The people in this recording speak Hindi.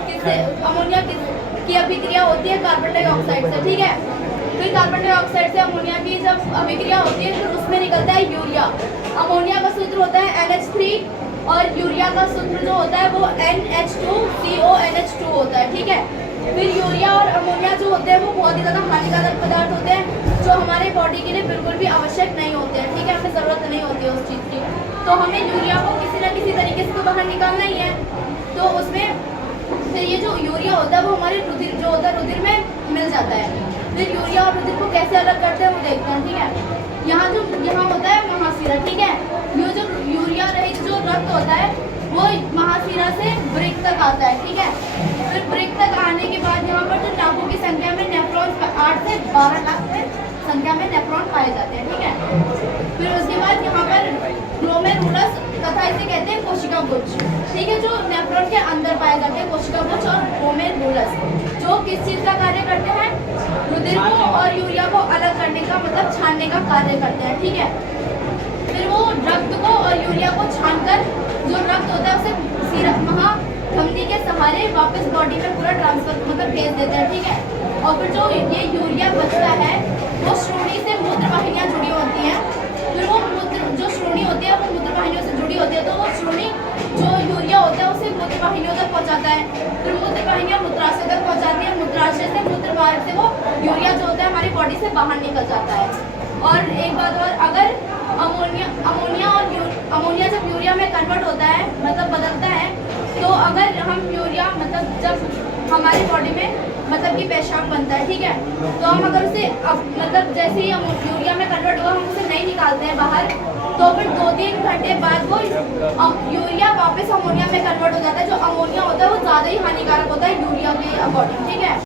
किससे अमोनिया की अभिक्रिया होती है कार्बन डाइऑक्साइड से, ठीक है। फिर कार्बन डाइऑक्साइड से अमोनिया की जब अभिक्रिया होती है फिर उसमें निकलता है यूरिया। अमोनिया का सूत्र होता है NH3 और यूरिया का सूत्र जो होता है वो NH2CONH2 होता है, ठीक है। फिर यूरिया और अमोनिया जो होते हैं वो बहुत ही ज़्यादा हानिकारक पदार्थ होते हैं जो हमारे बॉडी के लिए बिल्कुल भी आवश्यक नहीं होते हैं, ठीक है। हमें ज़रूरत नहीं होती है उस चीज़ की, तो हमें यूरिया को किसी न किसी तरीके से तो बाहर निकालना ही है। तो उसमें फिर ये जो यूरिया होता है वो हमारे रुधिर जो होता है रुधिर में मिल जाता है। फिर यूरिया और रुधिर को कैसे अलग करते हैं वो देखते हैं, ठीक है। यहाँ होता है महाशिरा, ठीक है। ये जो यूरिया रहित जो रक्त होता है वो महाशिरा से वृक्क तक आता है, ठीक है। फिर वृक्क तक आने के बाद यहाँ पर जो लाखों की संख्या में नेफ्रॉन 8 से 12 लाख में संख्या में नेफ्रॉन पाए जाते हैं, ठीक है। फिर उसके बाद यहाँ पर ग्लोमेरुलस तथा इसे कहते हैं कोशिका गुच्छ, ठीक है, जो नेफ्रॉन के अंदर पाए जाते हैं कोशिका गुच्छ और ग्लोमेरुलस, जो किस चीज़ का कार्य करते हैं, रुधिर को और यूरिया को अलग करने का मतलब छानने का कार्य करते हैं, ठीक है। फिर वो रक्त को और यूरिया को छानकर जो रक्त होता है उसे सिरा धमनी के सहारे वापस बॉडी में पूरा ट्रांसफर मतलब भेज देते हैं, ठीक है। और फिर जो ये यूरिया बचता है वो श्रोणि से मूत्र वाहिनियाँ जुड़ी होती हैं। फिर वो मूत्र जो श्रोणि होती है वो मूत्र वाहिनियों से जुड़ी होती है, तो वो श्रोणि जो यूरिया होता है उसे मूत्र वाहिनियों तक पहुँचाता है। फिर मूत्र वाहिनियाँ मूत्राशय तक पहुँचाती है, मूत्राशय से मूत्र मार्ग से वो यूरिया जो होता है हमारी बॉडी से बाहर निकल जाता है। और एक बात और, अगर अमोनिया जब यूरिया में कन्वर्ट होता है मतलब बदलता है, तो अगर हम यूरिया मतलब जब हमारी बॉडी में मतलब कि पेशाब बनता है, ठीक है, तो हम अगर उसे मतलब जैसे ही यूरिया में कन्वर्ट हुआ हम उसे नहीं निकालते हैं बाहर, तो फिर 2-3 घंटे बाद वो यूरिया वापस अमोनिया में कन्वर्ट हो जाता है। जो अमोनिया होता है वो ज़्यादा ही हानिकारक होता है